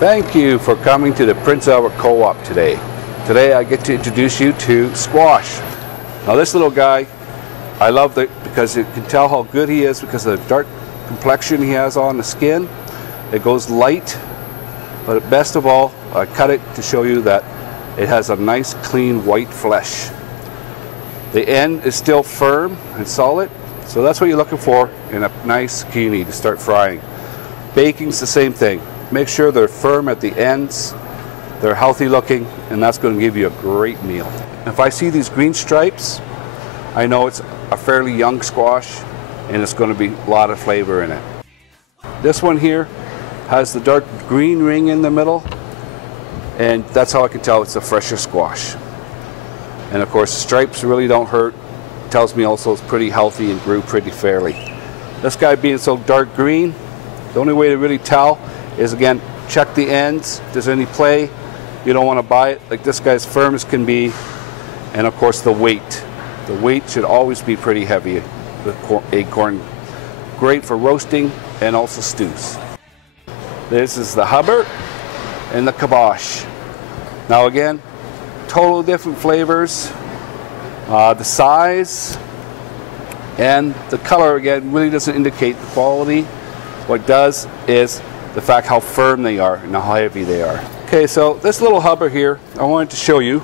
Thank you for coming to the Prince Albert Co-op today. Today I get to introduce you to squash. Now this little guy, I love it because you can tell how good he is because of the dark complexion he has on the skin. It goes light, but best of all, I cut it to show you that it has a nice clean white flesh. The end is still firm and solid, so that's what you're looking for in a nice zucchini to start frying. Baking's the same thing. Make sure they're firm at the ends, they're healthy looking, and that's going to give you a great meal. If I see these green stripes, I know it's a fairly young squash and it's going to be a lot of flavor in it. This one here has the dark green ring in the middle, and that's how I can tell it's a fresher squash. And of course the stripes really don't hurt. Tells me also it's pretty healthy and grew pretty fairly. This guy being so dark green, the only way to really tell is, again, check the ends. If there's any play, you don't want to buy it. Like this guy's firm as can be. And of course the weight. The weight should always be pretty heavy. The acorn, great for roasting and also stews. This is the Hubbard and the Kibosh. Now again, total different flavors. The size and the color, again, really doesn't indicate the quality. What it does is the fact how firm they are and how heavy they are. Okay, so this little Hubbard here, I wanted to show you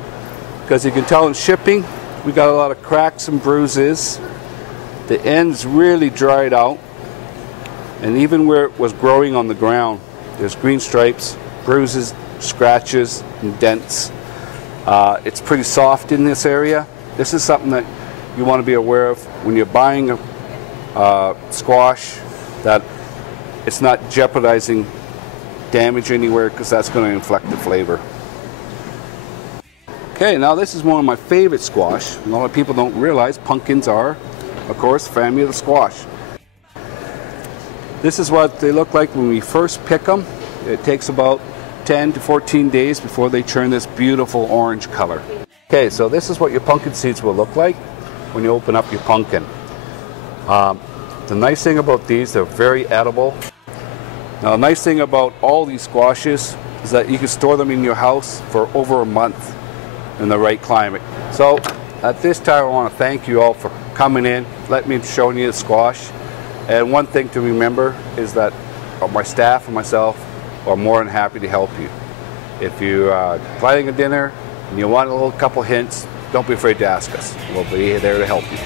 because you can tell in shipping, we got a lot of cracks and bruises. The ends really dried out, and even where it was growing on the ground, there's green stripes, bruises, scratches, and dents. It's pretty soft in this area. This is something that you want to be aware of when you're buying a squash, that it's not jeopardizing damage anywhere, because that's going to inflect the flavor. Okay, now this is one of my favorite squash. A lot of people don't realize pumpkins are, of course, family of the squash. This is what they look like when we first pick them. It takes about 10 to 14 days before they turn this beautiful orange color. Okay, so this is what your pumpkin seeds will look like when you open up your pumpkin. The nice thing about these, they're very edible. Now, the nice thing about all these squashes is that you can store them in your house for over a month in the right climate. So at this time, I want to thank you all for coming in, letting me show you the squash. And one thing to remember is that my staff and myself are more than happy to help you. If you're planning a dinner and you want a little couple hints, don't be afraid to ask us. We'll be there to help you.